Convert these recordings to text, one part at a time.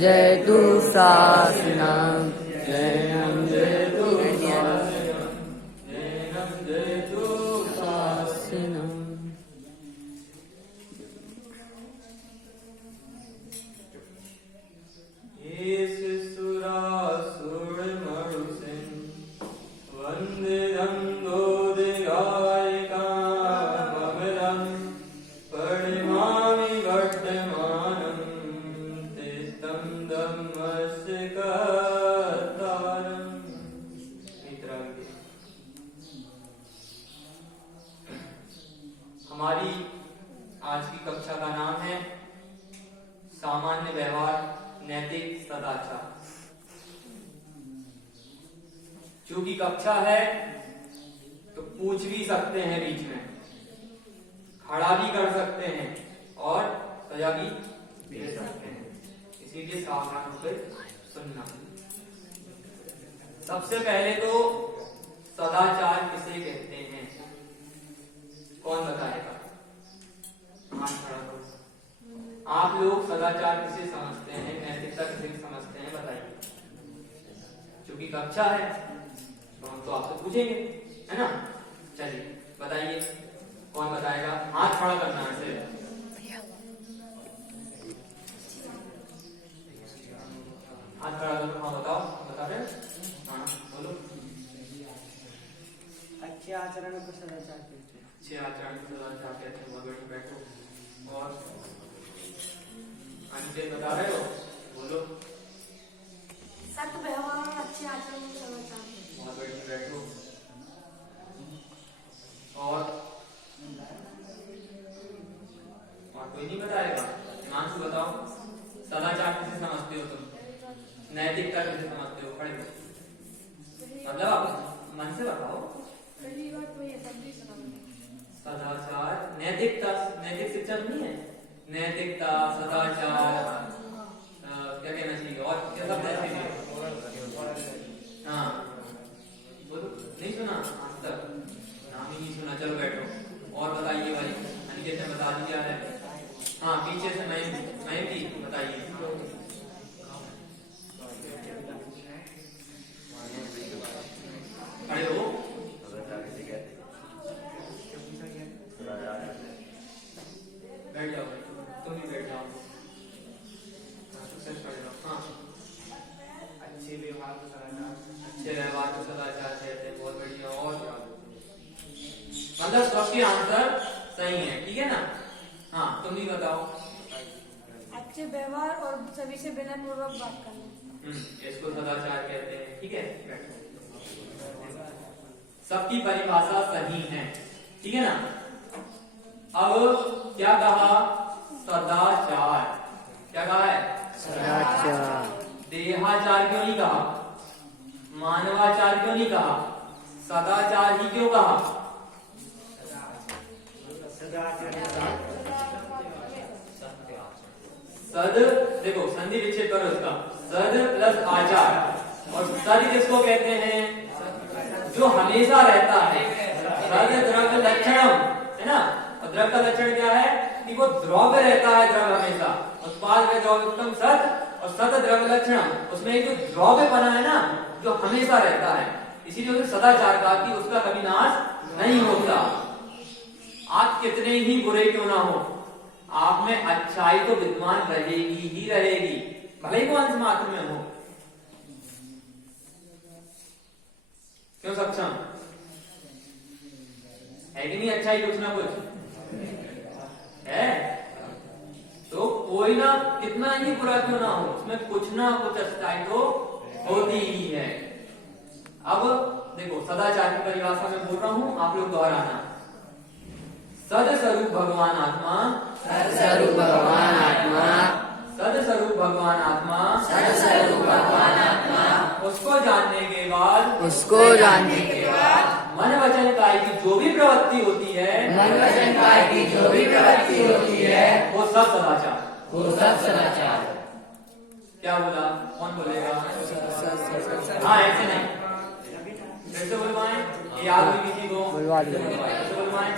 जयतु शासनम् जयतु शासनम्। हमारी आज की कक्षा का नाम है सामान्य व्यवहार नैतिक सदाचार। चूंकि कक्षा है तो पूछ भी सकते हैं, बीच में खड़ा भी कर सकते हैं और सजा भी दे सकते हैं, इसीलिए सावधान होकर सुनना। सबसे पहले तो सदाचार किसे कहते हैं, कौन बताएगा? हाथ खड़ा करो। आप लोग सदाचार किसे समझते हैं, नैतिकता किसे समझते हैं, बताइए। क्योंकि कक्षा है तो हम तो आपसे पूछेंगे, है ना? चलिए बताइए, कौन बताएगा? हाथ खड़ा करना है ऐसे। हाथ खड़ा करो। हाँ बताओ, बता रहे? हाँ बोलो। अच्छे आचरण को सदाचार कहते हैं। अच्छे आचरण को सदाचार कहते हैं। बहुत बढ़िया, बैठो। और अंते बता रहे हो? बोलो। सत व्यवहार और अच्छे आचरण को सदाचार। बहुत बढ़िया, बैठो। और कोई नहीं बताएगा? नाम से बताओ। सदाचार किसे समझते हो तुम? नैतिकता किसे समझते हो? खड़े हो। मतलब आप मन से बताओ। पहली बात तो ये सब भी समझते हैं। सदाचार, नैतिकता, नैतिक शिक्षा नहीं है? नैतिकता, सदाचार, क्या कहना चाहिए और क्या शब्द है? हाँ बोलो। नहीं सुना आज तक? नाम ही नहीं सुना। चलो बैठो। और बताइए भाई, अनिकेत ने बता दिया है। हाँ पीछे से मैं भी बताइए। खड़े हो। बैठ जाओ, तुम भी बैठ जाओ। हाँ अच्छे व्यवहार को सदाचार। अच्छे व्यवहार को सदाचार कहते हैं। बहुत बढ़िया। और मतलब सबके आंसर सही है, ठीक है ना? हाँ तुम भी बताओ। अच्छे व्यवहार और सभी से विनय पूर्वक बात करना। इसको सदाचार कहते हैं, ठीक है? बैठो। सबकी परिभाषा सही है, ठीक है ना? अब क्या कहा? सदाचार। क्या कहा है? सदाचार। देहाचार क्यों नहीं कहा? मानवाचार क्यों नहीं कहा? सदाचार ही क्यों कहा? सद, देखो संधि विच्छेद करो इसका। सद प्लस आचार। और सद किसको कहते हैं? जो हमेशा रहता है। सद द्रव्य लक्षणम, है ना? और द्रव्य का लक्षण क्या है? कि वो द्रव्य रहता है, द्रव्य हमेशा। उत्पाद में द्रव्योत्तम सद और सद द्रव्य लक्षणम, उसमें एक जो द्रव्य बना है ना, जो हमेशा रहता है, इसीलिए उसे सदाचार कहा कि उसका कभी नाश नहीं होता। आप कितने ही बुरे क्यों ना हो, आप में अच्छाई तो विद्यमान रहेगी ही रहेगी, भले ही वो अंश मात्र में हो। क्यों सक्षम? है कि नहीं? अच्छा ही कुछ ना कुछ है। तो कोई ना कितना ही बुरा क्यों ना हो, उसमें कुछ ना कुछ अच्छाई तो होती ही है। अब देखो सदाचार की परिभाषा में बोल रहा हूं, आप लोग दोहराना। सदस्वरूप भगवान आत्मा, सदस्वरूप भगवान आत्मा, सदस्वरूप भगवान आत्मा, सदस्वरूप भगवान आत्मा, उसको जानने के बाद, उसको जानने के बाद मन वचन काय की जो भी प्रवृत्ति होती है, मन वचन काय की जो भी प्रवृत्ति होती है, वो सब सदाचार। वो सब सदाचार। क्या बोला? कौन बोलेगा? हाँ, ऐसे नहीं, फिर से बोलवाएं, याद हुई किसी को? बुलवा दो। फिर से बोलवाएं।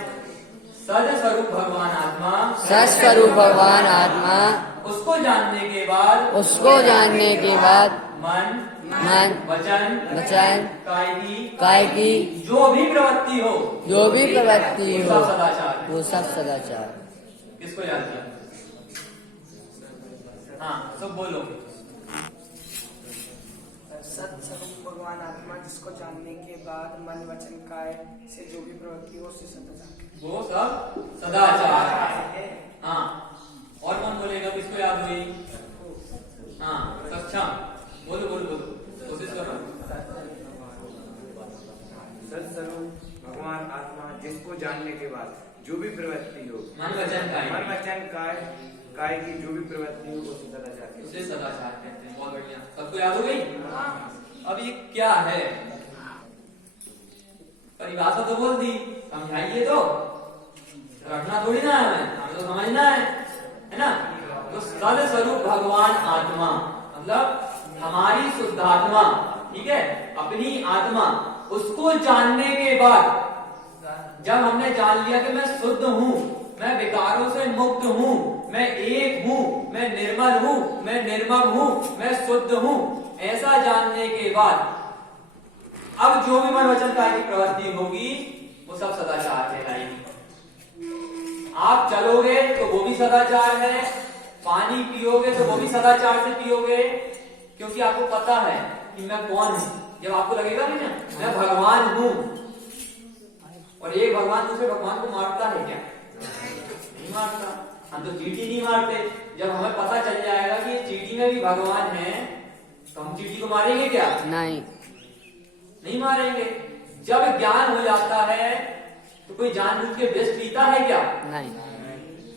सदस्वरूप भगवान आत्मा, सदस्वरूप भगवान आत्मा, उसको जानने के बाद, उसको जानने के बाद मन मन वचन वचन काय की जो भी प्रवृत्ति हो, जो भी प्रवृत्ति वो हो, सब सदाचार है। वो सब सदाचार। किसको याद किया? हाँ, सब बोलो। सत्स्वरूप भगवान आत्मा, जिसको जानने के बाद मन वचन काय से जो भी प्रवृत्ति हो उससे सदाचार, वो सब सदाचार है। हाँ, और कौन बोलेगा? किसको याद हुई? हाँ, सक्षम, बोलो बोलो बोलो, कोशिश करो। सत्स्वरूप भगवान आत्मा, जिसको जानने के बाद जो भी प्रवृत्ति हो, मन वचन काय, मन वचन काय की जो भी प्रवृत्ति हो उसे सदाचार कहते हैं। उसे सदाचार कहते हैं। बहुत बढ़िया, सबको याद हो गई? अब ये क्या है? परिभाषा तो बोल दी, समझाइए तो, रखना थोड़ी ना है, हमें तो समझना है ना? तो सदस्वरूप भगवान आत्मा मतलब हमारी शुद्धात्मा, ठीक है, अपनी आत्मा, उसको जानने के बाद, जब हमने जान लिया कि मैं शुद्ध हूँ, मैं विकारों से मुक्त हूँ, मैं एक हूँ, मैं निर्मल हूँ, मैं निर्मम हूँ, मैं शुद्ध हूँ, ऐसा जानने के बाद अब जो भी मन वचन काय की प्रवृत्ति होगी वो सब सदाचार कहलाएगी। आप चलोगे तो वो भी सदाचार है, पानी पियोगे तो वो भी सदाचार से पियोगे, क्योंकि आपको पता है कि मैं कौन हूं। जब आपको लगेगा नहीं ना मैं भगवान हूं, और एक भगवान दूसरे भगवान को मारता है क्या? नहीं मारता। हम तो चींटी नहीं मारते। जब हमें पता चल जाएगा कि ये चींटी में भी भगवान है तो हम चींटी को मारेंगे क्या? नहीं, नहीं मारेंगे। जब ज्ञान हो जाता है तो कोई जानबूझ के विष पीता है क्या? नहीं।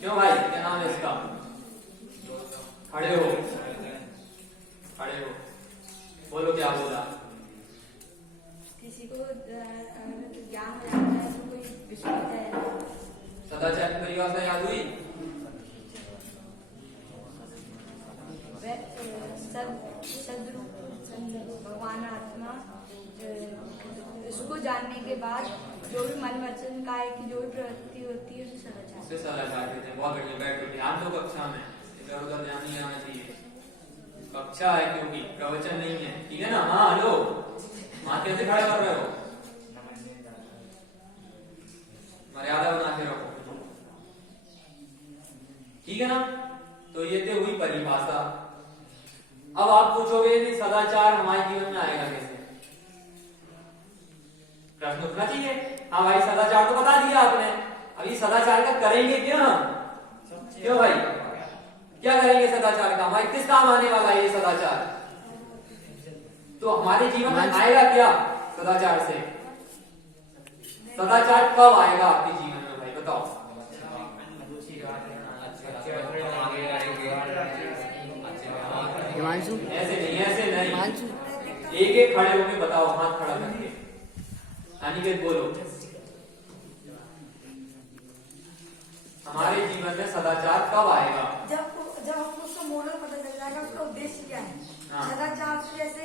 क्यों भाई, क्या नाम है इसका? खड़े हो, खड़े हो, बोलो क्या बोला? किसी को ज्ञान हो जाता है तो कोई विश्वास है। सदाचार की परिभाषा याद हुई? सद्रूप भगवान आत्मा, उसको जानने के बाद जो भी मन वचन काय की जो भी प्रवृत्ति होती है उसे सदाचार। उसे सदाचार कहते हैं। बहुत बढ़िया, बैठो, ध्यान दो कक्षा में, इधर उधर ध्यान नहीं आना चाहिए। कक्षा है क्योंकि प्रवचन नहीं है, ठीक है ना? हाँ, हेलो, हाथ कैसे खड़ा कर रहे हो? मर्यादा बना के रखो, ठीक है ना? तो ये तो हुई परिभाषा। अब आप पूछोगे कि सदाचार हमारे जीवन में आएगा कैसे? प्रश्न उठना चाहिए। हाँ भाई, सदाचार तो बता दिया आपने, अभी सदाचार का करेंगे क्या हम? क्यों भाई, क्या करेंगे सदाचार का? हमारे किस काम आने वाला है ये सदाचार? तो हमारे जीवन में आएगा क्या सदाचार से? सदाचार कब आएगा आपके जीवन में भाई, बताओ? हिमांशु, ऐसे नहीं, ऐसे नहीं, हिमांशु, एक एक खड़े होके बताओ, हाथ खड़ा करके। अनिकेत बोलो, हमारे जीवन में सदाचार कब आएगा? जब हमको उसका मोरल पता चल जाएगा, उसका उद्देश्य क्या है। हाँ। सदाचार से जैसे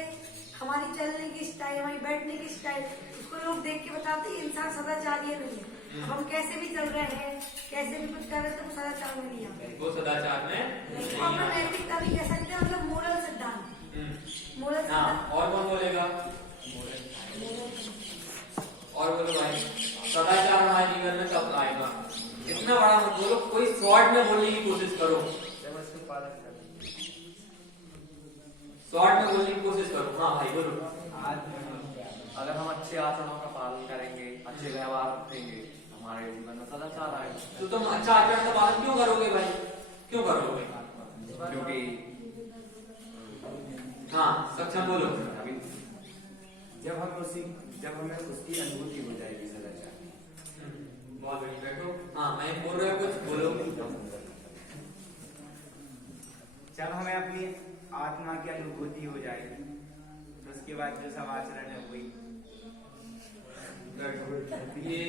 हमारी चलने की स्टाइल, हमारी बैठने की स्टाइल, उसको लोग देख के बताते हैं इंसान सदाचारी है नहीं है। अब हम कैसे भी चल रहे हैं, कैसे भी कुछ कर रहे हैं, तो वो सदाचार में नहीं आते। वो सदाचार में नहीं अपना आएगा। नैतिकता भी कैसा नहीं, मतलब मोरल सिद्धांत, मोरल हाँ, सिद्धांत। और कौन बोलेगा? और बोलो भाई, सदाचार हमारे जीवन में कब आएगा? इतना बड़ा मत बोलो, कोई शॉर्ट में बोलने की कोशिश करो, शॉर्ट में बोलने की कोशिश करो। हाँ भाई बोलो। अगर हम अच्छे आचरणों का पालन करेंगे, अच्छे व्यवहार रखेंगे, हमारे जीवन में सदाचार आएगा। तो तुम अच्छा आचरण का पालन क्यों करोगे भाई, क्यों करोगे? क्योंकि हाँ सक्षम बोलो। जब हमें उसकी अनुभूति हो जाएगी सदाचार। बहुत बड़ी बैठो। हाँ मैं बोल रहा हूँ, कुछ बोलो। जब हमें अपनी आत्मा की अनुभूति हो जाएगी तो उसके बाद जो सब आचरण है वही। ये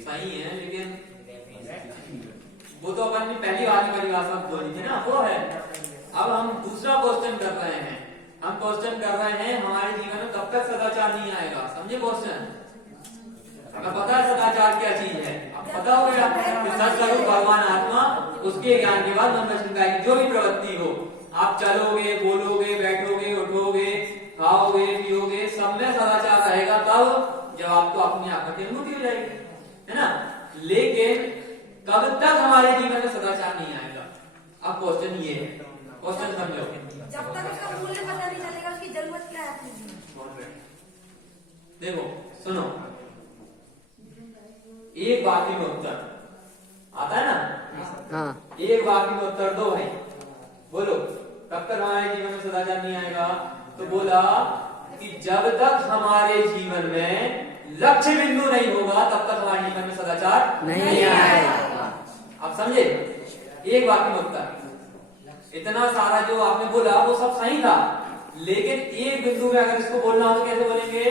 सही है, लेकिन वो तो अपन ने पहली वाली परिभाषा बोली थी ना, वो है। अब हम दूसरा क्वेश्चन कर रहे हैं। हम क्वेश्चन कर रहे हैं हमारे जीवन में कब तक सदाचार नहीं आएगा, समझे क्वेश्चन? हमें पता है सदाचार क्या चीज है, अब पता हो गया कि सत्स्वरूप भगवान आत्मा, उसके ज्ञान के बाद मन वचन काया की जो भी प्रवृत्ति हो, आप चलोगे, बोलोगे, बैठोगे, उठोगे, खाओगे, पियोगे, सब में सदाचार रहेगा। तब जब आपको अपनी आत्मा की अनुभूति हो जाएगी, है ना। लेकिन कब तक हमारे जीवन में सदाचार नहीं आएगा? अब क्वेश्चन ये है, क्वेश्चन समझो। जब तक उसका मूल्य पता नहीं चलेगा उसकी जरूरत क्या है अपने जीवन में। देखो सुनो, एक वाक्य में उत्तर आता है ना। हाँ। एक वाक्य में उत्तर दो भाई, बोलो कब तक हमारे जीवन में सदाचार नहीं आएगा? तो बोला कि जब तक हमारे जीवन में लक्ष्य बिंदु नहीं होगा तब तक हमारे जीवन में सदाचार नहीं आएगा। आप समझे? एक वाक्य में उत्तर। इतना सारा जो आपने बोला वो सब सही था, लेकिन एक बिंदु में अगर इसको बोलना हो तो कैसे बोलेंगे?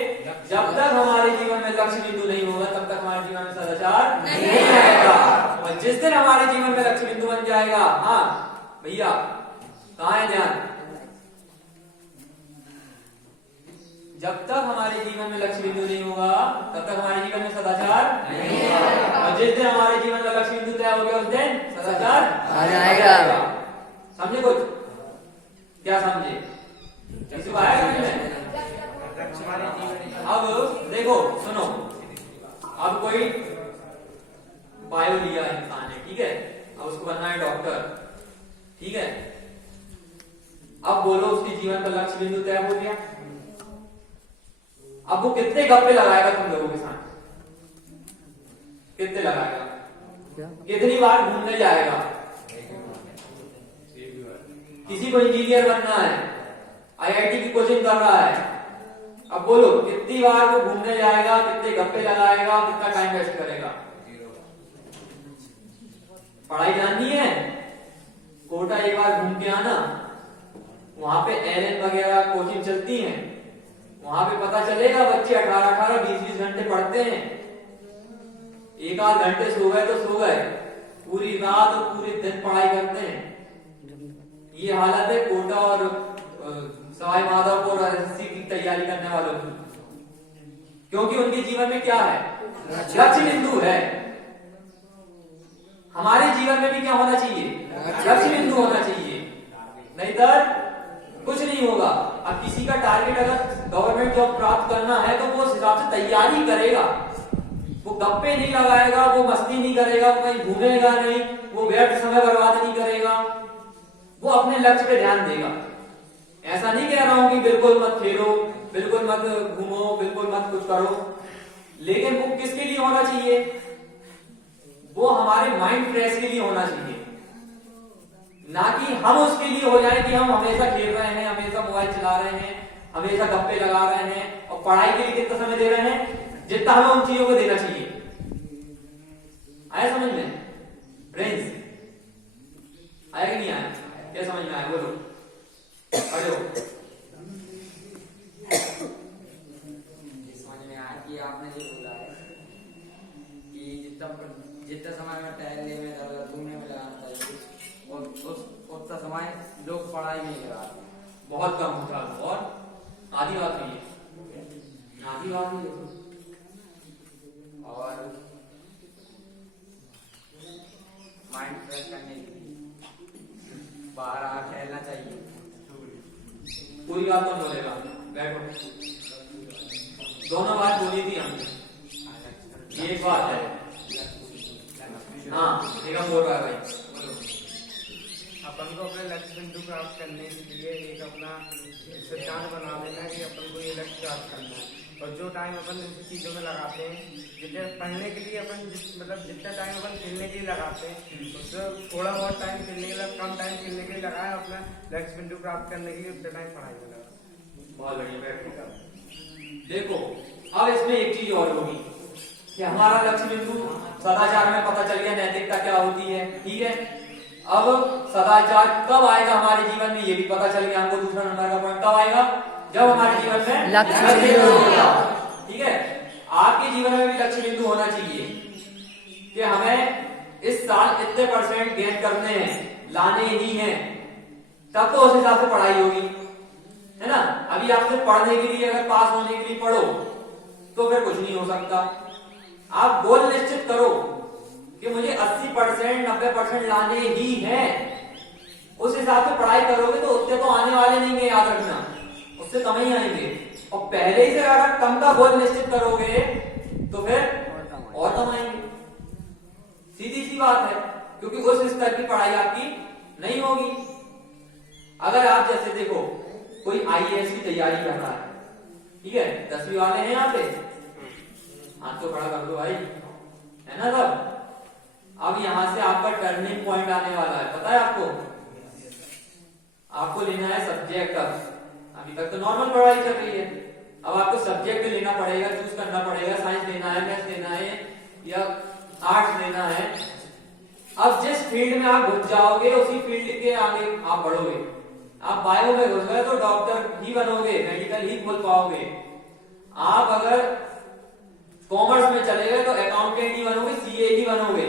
जब तक हमारे जीवन में लक्ष्य बिंदु नहीं होगा तब तक हमारे जीवन में सदाचार नहीं आएगा। और जिस दिन हमारे जीवन में लक्ष्य बिंदु बन जाएगा, हाँ भैया कहाँ है ध्यान? जब तक हमारे जीवन में लक्ष्य बिंदु नहीं होगा तब तक हमारे जीवन में सदाचार नहीं आएगा। और जिस दिन हमारे जीवन में लक्ष्य बिंदु तय हो गया उस दिन सदाचार आ जाएगा। समझे कुछ? क्या समझे? किसी को आया समझ में? अब देखो सुनो, अब कोई बायो लिया इंसान है, ठीक है, अब उसको बनना है डॉक्टर, ठीक है। अब बोलो उसके जीवन का लक्ष्य बिंदु तय हो गया, अब वो कितने गप्पे लगाएगा तुम लोगों के साथ? कितने लगाएगा? कितनी बार घूमने जाएगा? किसी को इंजीनियर बनना है, आईआईटी की कोचिंग कर रहा है, अब बोलो कितनी बार वो घूमने जाएगा, कितने गप्पे लगाएगा, कितना टाइम वेस्ट करेगा? पढ़ाई जाननी है, कोटा एक बार घूम के आना, वहां पे एलएन वगैरह कोचिंग चलती है, वहां पे पता चलेगा बच्चे 18-18, 20-20 घंटे पढ़ते हैं। एक आध घंटे सो गए तो सो गए, पूरी रात और पूरे दिन पढ़ाई करते हैं। ये हालत है कोटा और सवाई माधोपुर और एसएससी की तैयारी करने वालों की, क्योंकि उनके जीवन में क्या है? लक्ष्य बिंदु है। हमारे जीवन में भी क्या होना चाहिए? लक्ष्य बिंदु होना चाहिए, नहीं तो कुछ नहीं होगा। अब किसी का टारगेट अगर गवर्नमेंट जॉब प्राप्त करना है तो वो उस हिसाब से तैयारी करेगा, वो गप्पे नहीं लगाएगा, वो मस्ती नहीं करेगा, वो कहीं घूमेगा नहीं, वो व्यर्थ समय बर्बाद नहीं करेगा, वो अपने लक्ष्य पे ध्यान देगा। ऐसा नहीं कह रहा हूं कि बिल्कुल मत खेलो, बिल्कुल मत घूमो, बिल्कुल मत कुछ करो, लेकिन वो किसके लिए होना चाहिए? वो हमारे माइंड फ्रेश के लिए होना चाहिए, ना कि हम उसके लिए हो जाए कि हम हमेशा खेल रहे हैं, हमेशा मोबाइल चला रहे हैं, हमेशा गप्पे लगा रहे हैं, और पढ़ाई के लिए कितना समय दे रहे हैं जितना हमें उन चीजों को देना चाहिए। आया समझ में फ्रेंड्स? आया कि नहीं आया? क्या समझ में आया बोलो? समझ में आया कि आपने जो बोला है कि जितना समय में टहलने में, घूमने में लगाना चाहिए, और उतना समय लोग पढ़ाई में ही लगाते हैं। बहुत कम होता है, और आधी बात नहीं है, आधी बात नहीं है। और माइंड फ्रेश करने के लिए बाहर आ टहलना चाहिए। पूरी बात कौन बोलेगा? बैठो, दोनों बात बोली थी हमने, एक बात है। हाँ एक बोल रहा है भाई, बोलो। अपन को अपने लक्ष्य बिंदु प्राप्त करने के लिए एक अपना सिद्धांत बना लेना कि अपन को ये लक्ष्य प्राप्त करना है। और जो टाइम अपन दूसरी चीजों में लगाते हैं, जितने पढ़ने के लिए अपन मतलब जितना टाइम अपन खेलने के लिए लगाते हैं, उससे थोड़ा बहुत टाइम खेलने के लिए, कम टाइम खेलने के लिए लगाए, अपना लक्ष्य बिंदु प्राप्त करने के लिए उतना टाइम पढ़ाई में लगा। बहुत बढ़िया। देखो अब इसमें एक चीज और होगी कि हमारा लक्ष्य बिंदु सदाचार में पता चल गया, नैतिकता क्या होती है, ठीक है। अब सदाचार कब आएगा हमारे जीवन में, ये भी पता चल गया हमको। दूसरा नंबर का पॉइंट कब आएगा, जब हमारे जीवन में लक्ष्य बिंदु होगा, ठीक है। आपके जीवन में भी लक्ष्य बिंदु होना चाहिए कि हमें इस साल इतने % गेन करने हैं, लाने ही हैं, तब तो उस हिसाब से पढ़ाई होगी, है ना। अभी आप सिर्फ पढ़ने के लिए, अगर पास होने के लिए पढ़ो तो फिर कुछ नहीं हो सकता। आप गोल निश्चित करो कि मुझे 80% 90% लाने ही हैं, उस हिसाब से पढ़ाई करोगे तो उतने तो आने वाले नहीं है, याद रखना, उससे कम ही आएंगे। और पहले ही से अगर कम का गोल निश्चित करोगे तो फिर और कम आएंगे, सीधी सी बात है, क्योंकि उस स्तर की पढ़ाई आपकी नहीं होगी। अगर आप जैसे देखो कोई IAS की तैयारी कर रहा है, ठीक है, 10वीं वाले हैं यहाँ पे, हाथ तो खड़ा कर दो भाई, है ना सब। अब यहां से आपका टर्निंग पॉइंट आने वाला है, पता है आपको। आपको लेना है सब्जेक्ट। अभी तक तो नॉर्मल पढ़ाई चल रही है, अब आपको सब्जेक्ट लेना पड़ेगा, चूज करना पड़ेगा, साइंस लेना है, मैथ्स लेना है या आर्ट्स लेना है। अब जिस फील्ड में आप घुस जाओगे उसी फील्ड के आगे आप बढ़ोगे। आप बायो में घुस गए तो डॉक्टर ही बनोगे, मेडिकल ही खोल पाओगे। आप अगर कॉमर्स में चले गए तो अकाउंटेंट ही बनोगे, CA ही बनोगे।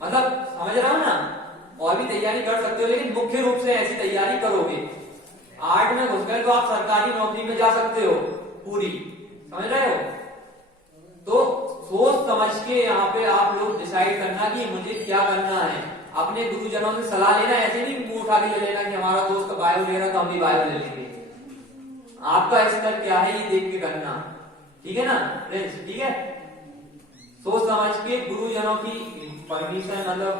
मतलब समझ रहे हो ना। और भी तैयारी कर सकते हो, लेकिन मुख्य रूप से ऐसी तैयारी करोगे। आर्ट में घुस गए तो आप सरकारी नौकरी में जा सकते हो पूरी, समझ रहे हो। तो सोच समझ के यहाँ पे आप लोग डिसाइड करना कि मुझे क्या करना है। अपने गुरुजनों से सलाह लेना, ऐसे नहीं मुंह उठा के ले लेना कि हमारा दोस्त बायो ले रहा तो हम भी बायो ले लेंगे। आपका स्तर क्या है ये देख के करना, ठीक है ना फ्रेंड्स, ठीक है। सोच समझ के गुरुजनों की परमिशन, मतलब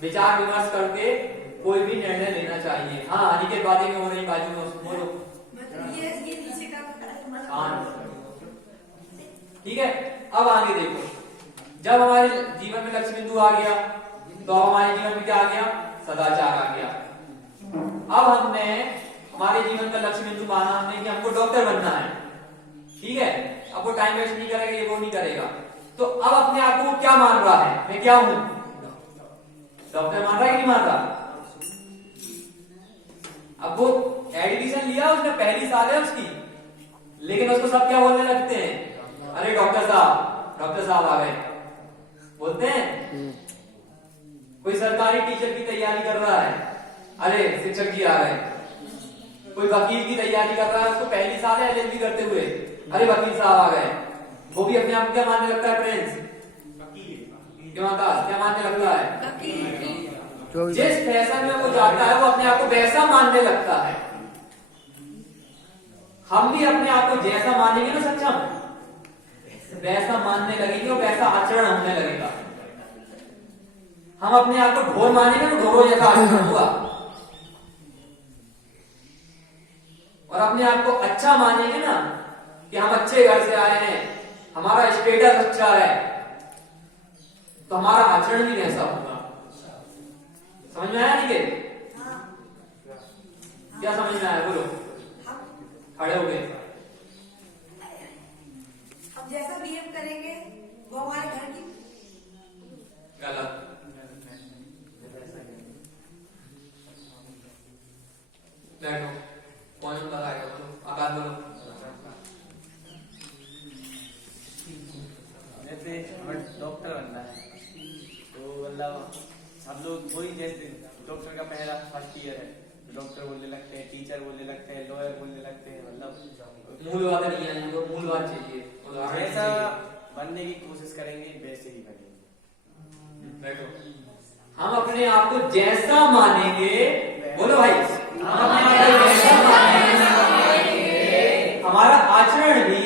विचार विमर्श करके कोई भी निर्णय लेना चाहिए। हाँ, अनिकेत बातें हो रही बाजू में, बोलो। ठीक है। अब आगे देखो, जब हमारे जीवन में लक्ष्य बिंदु आ गया तो हमारे जीवन में क्या आ गया, सदाचार आ गया। अब हमने हमारे जीवन का लक्ष्य बिंदु माना हमने कि हमको डॉक्टर बनना है, ठीक है। अब वो टाइम वेस्ट नहीं करेगा, ये वो नहीं करेगा। तो अब अपने आप को क्या मान रहा है, मैं क्या हूं, डॉक्टर मान रहा है कि नहीं मान रहा। अब वो एडमिशन लिया उसने, पहली साल है उसकी, लेकिन उसको सब क्या बोलने लगते हैं, अरे डॉक्टर साहब आ गए, बोलते हैं। कोई सरकारी टीचर की तैयारी कर रहा है, अरे शिक्षक जी आ गए। कोई वकील की तैयारी कर रहा है, उसको पहली साल है LLB करते हुए, अरे वकील साहब आ गए। वो भी अपने आप को क्या मानने लगता है फ्रेंड्स, क्या मानने लगता है। जिस फैशन में वो जाता है वो अपने आप को वैसा मानने लगता है। हम भी अपने आप को जैसा मानेंगे ना सक्षम, वैसा मानने लगेंगे और वैसा आचरण होने लगेगा। हम अपने आप को ढोर मानेंगे तो ढोरों जैसा आचरण होगा, और अपने आप को अच्छा मानेंगे ना कि हम अच्छे घर से आए हैं, हमारा स्टेटस अच्छा है, तो हमारा आचरण भी वैसा होगा। समझ में आया नहीं के? क्या समझ में आया, बोलो। खड़े हो गए। हम जैसा बिहेव करेंगे वो हमारे घर की गलत। बैठो, कौन बताएगा, बोलो। आकाश बोलो। जैसे हमें डॉक्टर बनना है तो मतलब हम लोग वही, जैसे डॉक्टर का पहला फर्स्ट ईयर है, डॉक्टर बोलने लगते हैं, टीचर बोलने लगते हैं, लॉयर बोलने लगते हैं। मतलब मूल बात नहीं है, हमको मूल बात चाहिए। जैसा बनने की कोशिश करेंगे वैसे ही बनेंगे। बैठो। हम अपने आप को जैसा मानेंगे, बोलो भाई, हम अपने आप को जैसा मानेंगे, हमारा आचरण भी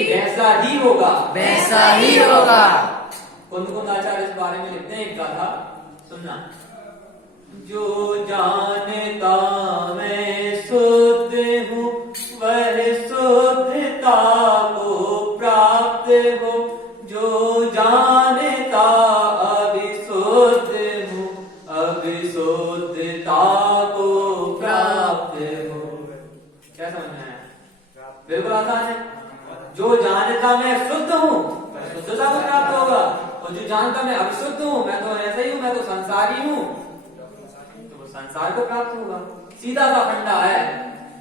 वैसा ही होगा। कुंद आचार्य इस बारे में लिखते हैं एक गाथा, सुनना। जो जानता मैं शुद्ध हूँ वह शुद्ध हो, जो जानता अभिशुद्ध हो, अभिशुद्धता को प्राप्त हो। क्या समझना है? बिल्कुल आसान है। जो जानता मैं शुद्ध हूँ, शुद्धता को प्राप्त होगा, और जो जानता मैं अभिशुद्ध हूँ, मैं तो ऐसा ही हूँ, मैं तो संसारी हूँ, तो वो संसार को प्राप्त होगा। सीधा सा फंडा है।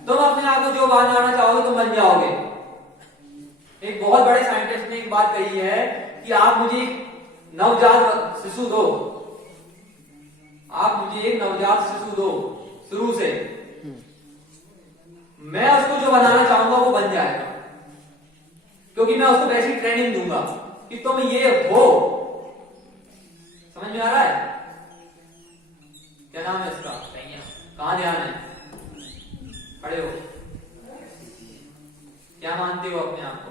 तुम अपने आप को जो बनाना चाहोगे तुम बन जाओगे। एक बहुत बड़े साइंटिस्ट ने एक बात कही है कि आप मुझे एक नवजात शिशु दो, आप मुझे एक नवजात शिशु दो शुरू से, मैं उसको जो बनाना चाहूंगा वो बन जाएगा, क्योंकि मैं उसको वैसी ट्रेनिंग दूंगा कि तुम ये हो। समझ में आ रहा है? क्या नाम है इसका? कहां ध्यान है? खड़े हो। क्या मानते हो अपने आप को?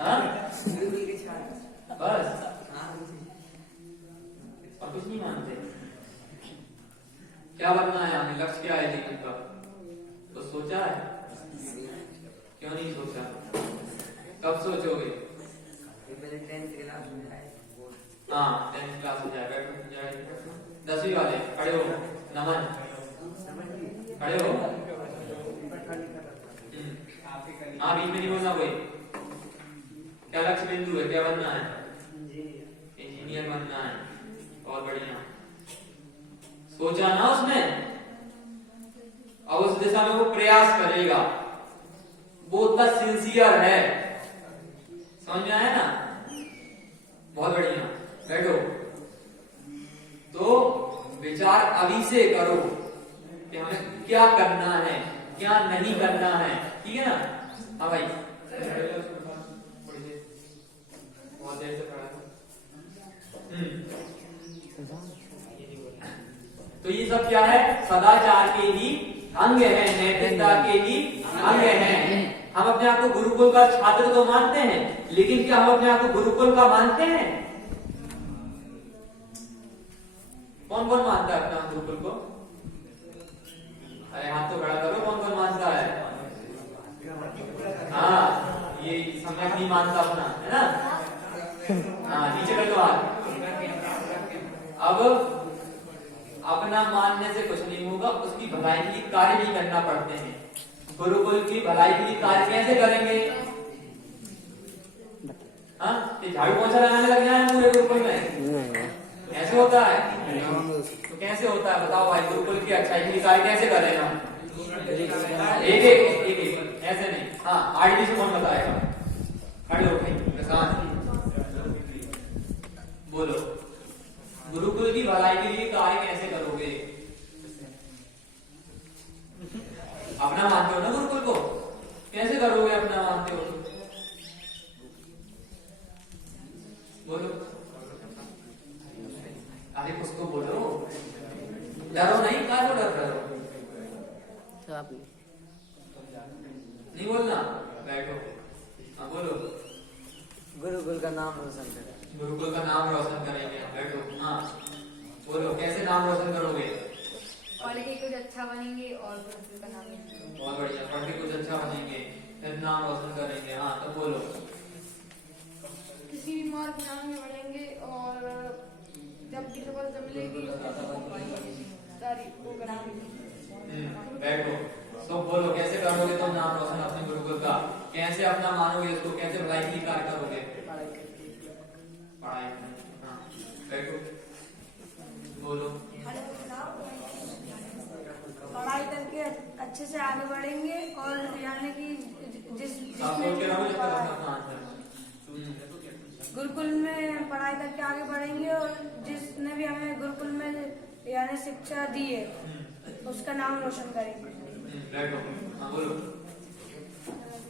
हाँ? बस और कुछ नहीं मानते? क्या बनना है हमें? लक्ष्य क्या है जीवन का? तो सोचा है? क्यों नहीं सोचा? कब सोचोगे? हाँ, 10th क्लास हो जाए। बैठो, 10वीं वाले खड़े हो। नमन, खड़े हो। हाँ, बीच में नहीं बोलना कोई। क्या लक्ष्य बिंदु है? क्या बनना है? इंजीनियर बनना है। बहुत बढ़िया। सोचा ना उसने, अब उस दिशा में वो प्रयास करेगा, वो उतना सिंसियर है। समझ में आया ना? बहुत बढ़िया। बैठो। तो विचार अभी से करो कि हमें क्या करना है, क्या नहीं करना है। ठीक है ना? हाँ भाई, बहुत देर से खड़ा है। तो ये सब क्या है? सदाचार के ही अंग है, नैतिकता के ही अंग है। हम अपने आप को गुरुकुल का छात्र तो मानते हैं, लेकिन क्या हम अपने आप को गुरुकुल का मानते हैं? कौन कौन मानता है अपना गुरुकुल को? अरे हाथ तो खड़ा करो। कौन कौन मानता है? हाँ, ये सम्यक नहीं मानता अपना, है ना? हाँ, नीचे कर दो हाथ। अब अपना मानने से कुछ नहीं होगा, उसकी भलाई के लिए कार्य भी करना पड़ते हैं। गुरुकुल की भलाई के लिए कार्य कैसे करेंगे? हाँ, झाड़ू पोछा लगाने लग जाए पूरे गुरुकुल में? ऐसे होता है? तो कैसे होता है बताओ भाई? गुरुकुल की अच्छाई के लिए कार्य कैसे करें हम? एक एक ऐसे नहीं। हाँ, आरडी से कौन बताएगा? खड़े हो भाई, प्रशांत बोलो। गुरुकुल की भलाई के लिए कार्य कैसे करोगे? अपना मानते हो ना गुरुकुल को? कैसे करोगे अपना मानते हो? बोलो। अरे कुछ तो बोलो। डरो नहीं, क्या तो डर रहे हो? नहीं बोलना। बैठो। हाँ बोलो। गुरुकुल का नाम रोशन करें। गुरुकुल का नाम रोशन करेंगे। बैठो। हाँ बोलो, कैसे नाम रोशन करोगे? पढ़ के कुछ अच्छा बनेंगे और गुरुकुल का नाम लेंगे। बहुत बढ़िया। पढ़ के कुछ अच्छा बनेंगे, फिर नाम रोशन करेंगे। हाँ तो बोलो। किसी भी मार्ग में आगे बढ़ेंगे और जब भी सफलता मिलेगी सारी वो कराएंगे। बैठो। तो बोलो, कैसे करोगे तुम नाम रोशन अपने गुरुकुल का? कैसे अपना मानोगे इसको? कैसे भलाई के लिए कार्य करोगे? पढ़ाई। हाँ बैठो। बोलो। पढ़ाई करके अच्छे से आगे बढ़ेंगे और यानी कि गुरुकुल में पढ़ाई करके आगे बढ़ेंगे और जिसने भी हमें गुरुकुल में यानी शिक्षा दी है उसका नाम रोशन करेंगे। बोलो।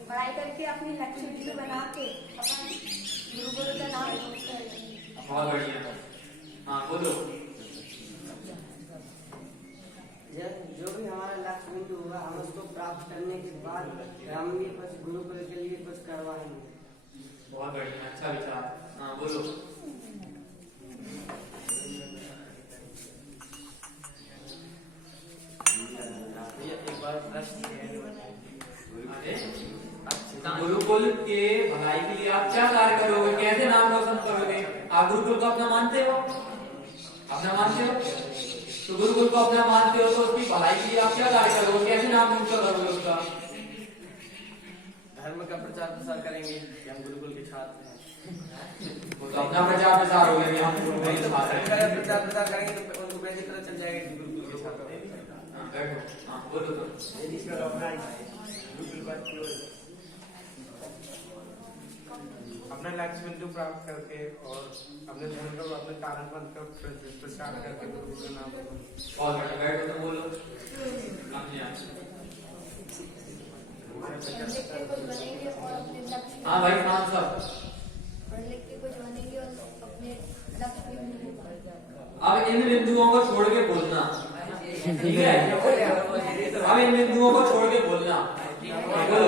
पढ़ाई करके अपनी लक्ष्य बिंदु बना के अपना गुरुकुल का नाम रोशन करेंगे। बहुत बढ़िया। हाँ बोलो। जो भी हमारा लक्ष्य बिंदु होगा हम उसको प्राप्त करने के बाद हम भी कुछ गुरुकुल के लिए कुछ करवाएंगे। बहुत बढ़िया, अच्छा विचार। हाँ बोलो। गुरुकुल के भलाई के लिए आप क्या कार्य करोगे, कैसे नाम रोशन करोगे? आप गुरुकुल को अपना मानते हो? अपना मानते हो? तो गुरुकुल को अपना मानते हो तो उसकी भलाई के लिए आप क्या कार्य करोगे, कैसे नाम रोशन करोगे उसका? धर्म का प्रचार प्रसार करेंगे कि हम गुरुकुल के छात्र हैं। वो तो अपना प्रचार प्रसार हो गया कि हम गुरुकुल के छात्र हैं। अगर प्रचार प्रसार करेंगे तो उनको कैसे पता चल जाएगा कि गुरुकुल के छात्र हैं? हाँ, बैठो। हाँ, बोलो तो। अपना लक्ष्य बिंदु प्राप्त करके और अपने धर्म का अपने तारण पंथ का प्रचार करके गुरुकुल का नाम और बैठो तो बोलो अपने आप से। पढ़ लिख के कुछ बनेंगे और अपने लक्ष्य हाँ भाई, हाँ सब पढ़ लिख के कुछ बनेंगे और अपने लक्ष्य में पहुंच जाएंगे। अब इन बिंदुओं को छोड़ के बोलना, ठीक है? अब इन बिंदुओं को छोड़ के बोलना। बोलो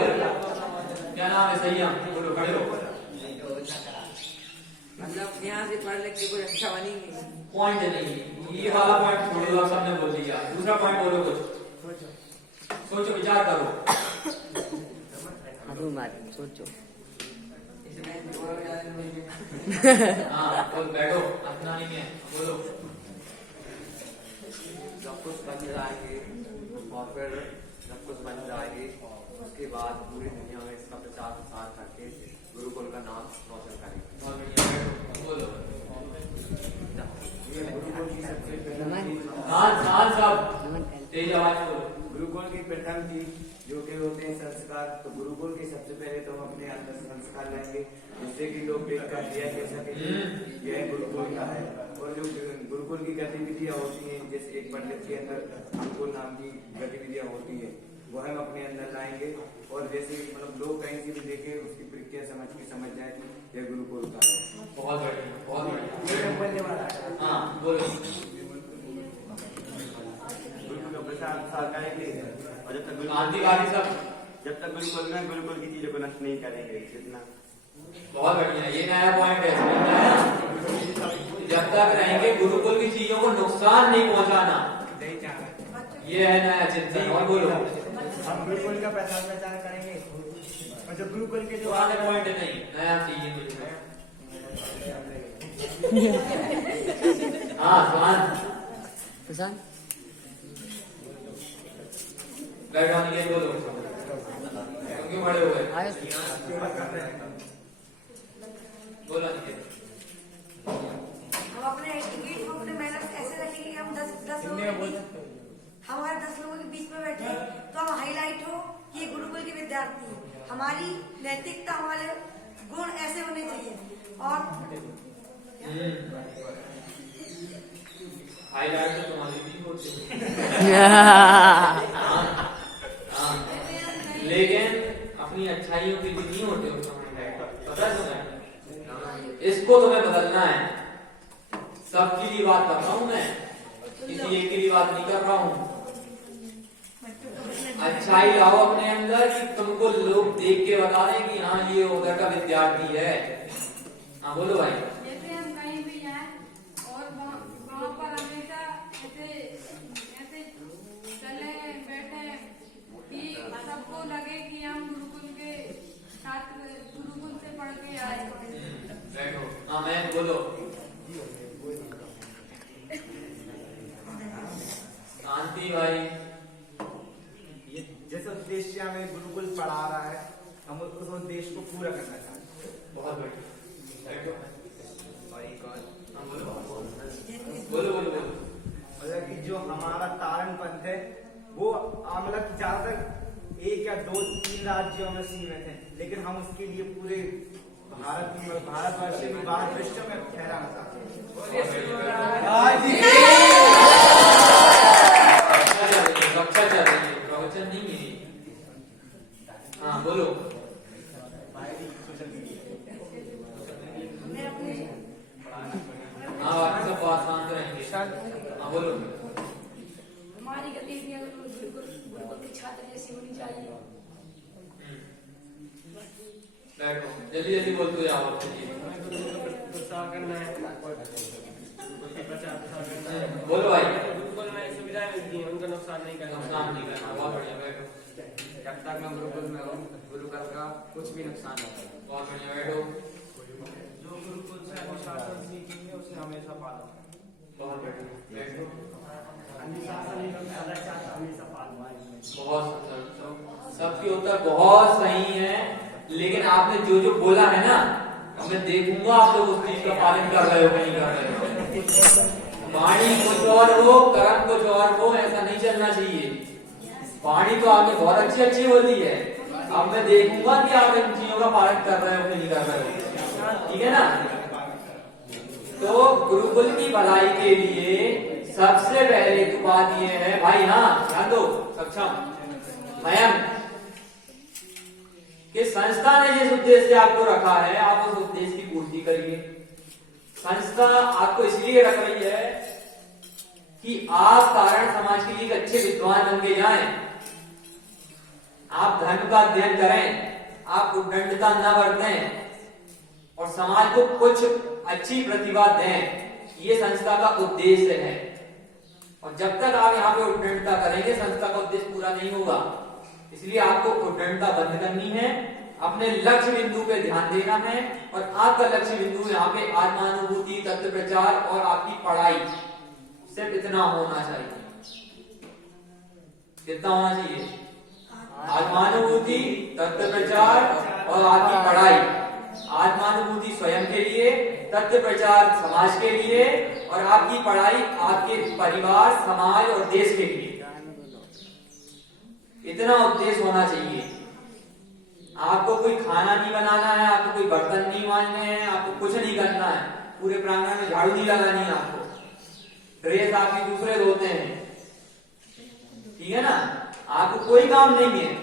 क्या नाम है? सही है, बोलो खड़े हो। मतलब यहाँ से पढ़ लिख के कुछ अच्छा बनेंगे। पॉइंट नहीं, ये वाला पॉइंट छोड़ दो, सबने बोल दिया। दूसरा पॉइंट बोलो, कुछ सोचो, विचार करो। सोचो। हाँ बोल, बैठो, अपना नहीं है, बोलो। जब कुछ बन जाएंगे और फिर जब कुछ बन जाएंगे उसके बाद पूरी दुनिया में इसका प्रचार प्रसार करके गुरुकुल का नाम रोशन करेंगे। बहुत बढ़िया, बैठो, बोलो। ये गुरुकुल की सबसे हाँ सब तेज आवाज बोलो। गुरुकुल की प्रथम चीज जो कि होते हैं संस्कार। तो गुरुकुल के सबसे पहले तो हम अपने अंदर संस्कार लाएंगे जिससे कि लोग देखकर यह कह सके कि यह गुरुकुल का है। और जो गुरुकुल की गतिविधियां होती हैं, जैसे एक पंडित के अंदर गुरुकुल नाम की गतिविधियां होती है, वो हम अपने अंदर लाएंगे। और जैसे मतलब लोग कहीं से भी देखे उसकी प्रक्रिया समझ जाए कि यह गुरुकुल का है। बहुत बढ़िया, बहुत बढ़िया। हाँ बोलो। गुरुकुल का प्रचार प्रसार करेंगे और क्रांतिकारी सब जब तक गुरुकुल की चीजों को नष्ट नहीं करेंगे जितना। बहुत बढ़िया, ये नया पॉइंट है, समझना है? जब तक रहेंगे गुरुकुल की चीजों को नुकसान नहीं पहुंचाना, ये है नया चिंतन। और बोलो। हम गुरुकुल का प्रचार करेंगे और जो गुरुकुल के जो पुराने पॉइंट नहीं, नया चाहिए मुझे। हाँ सुहान, बैठो निकेत, बोलो। तुम क्यों बड़े हुए? बोलो निकेत। हम अपने टिकट को अपने मेहनत ऐसे रखेंगे कि हम 10 लोगों के बीच, हमारे 10 लोगों के बीच में बैठे तो हम हाईलाइट हो कि ये गुरुकुल के विद्यार्थी हैं। हमारी नैतिकता, हमारे गुण ऐसे होने चाहिए। और हाईलाइट तो तुम्हारी भी होती लेकिन अपनी अच्छाइयों के लिए नहीं होते उसका हाईलाइट, पता है तुम्हें? इसको तुम्हें बदलना है। सबके लिए बात कर रहा हूँ मैं, किसी एक के लिए बात नहीं कर रहा हूँ। अच्छाई लाओ अपने अंदर कि तुमको लोग देख के बता दें कि हाँ ये उधर का विद्यार्थी है। हाँ बोलो भाई। जैसे हम कहीं भी जाएं और वहाँ पर हमेशा ऐसे चले बैठे कि सबको लगे कि हम गुरुकुल के छात्र, गुरुकुल से पढ़ के आए। बैठो। हाँ मैं बोलो। शांति भाई। जैसे उद्देश्य हमें गुरुकुल पढ़ा रहा है, हम उस उद्देश्य को पूरा करना चाहते हैं। बहुत बढ़िया, बैठो। और एक और हाँ बोलो। मतलब कि जो हमारा तारण पंथ है वो मतलब ज्यादातर 1 या 2-3 राज्यों में सीमित है, लेकिन हम उसके लिए पूरे भारतवर्ष से भी बाहर विश्व में फैलाना चाहते हैं। रक्षा कर रही है, प्रवचन नहीं मिली। हाँ बोलो। हाँ बाकी सब बात शांत रहेंगे। हाँ बोलो। हमारी गतिविधियां गुरुकुल के छात्र जैसी होनी चाहिए। बैठो, जल्दी जल्दी बोलते जाओ। बोलो भाई। गुरुकुल में सुविधाएं मिलती हैं, उनका नुकसान नहीं करना। नुकसान नहीं करना, बहुत बढ़िया। बैठो। जब तक मैं गुरुकुल में हूँ, गुरुकुल का कुछ भी नुकसान नहीं होता। बहुत बढ़िया, बैठो। जो गुरुकुल से अनुशासन सीखेंगे उसे हमेशा पालन करें। बहुत बढ़िया, बैठो। अनुशासन एवं सदाचार का हमेशा पालन करें। बहुत सुंदर, सबके उत्तर बहुत सही है, लेकिन आपने जो जो बोला है ना, अब मैं देखूंगा आप लोग उस चीज का पालन कर रहे हो कि नहीं कर रहे हो। वाणी कुछ और हो, कर्म कुछ और हो, ऐसा नहीं चलना चाहिए। वाणी तो आपने बहुत अच्छी अच्छी बोली है, अब मैं देखूंगा कि आप इन चीजों का पालन कर रहे हो कि नहीं कर रहे हो, ठीक है ना। तो गुरुकुल की भलाई के लिए सबसे पहले तो बात यह है भाई, हाँ ध्यान दो सक्षम मयंक, कि संस्था ने जिस उद्देश्य से आपको रखा है आप उस उद्देश्य की पूर्ति करिए। संस्था आपको इसलिए रख रही है कि आप कारण समाज के लिए एक अच्छे विद्वान बन के जाएं, आप धर्म का अध्ययन करें, आप उद्दंडता न बरतें और समाज को कुछ अच्छी प्रतिभा दें। ये संस्था का उद्देश्य है। और जब तक आप यहाँ पे उद्दंडता करेंगे संस्था का उद्देश्य पूरा नहीं होगा। इसलिए आपको उद्दंडता बंद करनी है, अपने लक्ष्य बिंदु पे ध्यान देना है। और आपका लक्ष्य बिंदु यहाँ पे आत्मानुभूति, तत्व प्रचार और आपकी पढ़ाई, सिर्फ इतना होना चाहिए। कितना होना चाहिए? आत्मानुभूति, तत्व प्रचार और आपकी पढ़ाई। आत्मानुभूति स्वयं के लिए, तत्व प्रचार समाज के लिए और आपकी पढ़ाई आपके परिवार, समाज और देश के लिए। इतना उद्देश्य होना चाहिए। आपको कोई खाना नहीं बनाना है, आपको कोई बर्तन नहीं मांजने हैं, आपको कुछ नहीं करना है, पूरे प्रांगण में झाड़ू नहीं लगानी है, आपको ड्रेस आपकी दूसरे धोते हैं, ठीक है ना। आपको कोई काम नहीं है,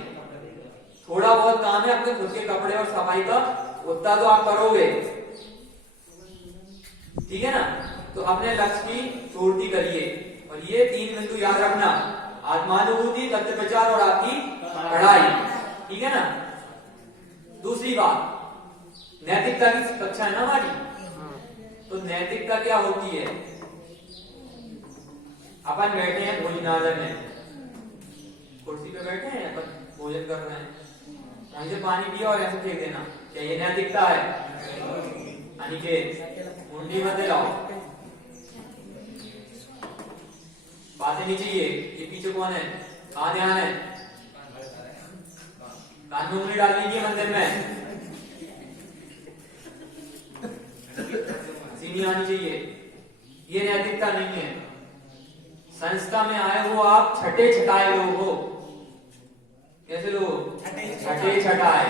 थोड़ा बहुत काम है अपने खुद के कपड़े और सफाई का, उतना तो आप करोगे, ठीक है ना। तो अपने लक्ष्य की पूर्ति करिए। और ये 3 बिंदु याद रखना, आत्मानुभूति, तत्व प्रचार और आपकी पढ़ाई, ठीक है ना। दूसरी बात, नैतिकता की कक्षा है ना हमारी, तो नैतिकता क्या होती है? अपन बैठे हैं भोजनालय में, कुर्सी पे बैठे हैं, अपन भोजन कर रहे हैं, वहीं से पानी पिया और ऐसे फेंक देना, क्या ये नैतिकता है? अनिकेत मुंडी मत दिलाओ, बातें नहीं चाहिए। ये पीछे कौन है? कहाँ ध्यान है? कान में उंगली डाल लीजिए मंदिर में, सीनी आनी चाहिए। ये नैतिकता नहीं है। संस्था में आए हो आप, छठे छटाए लोग हो। कैसे लोग? छठे छटाए।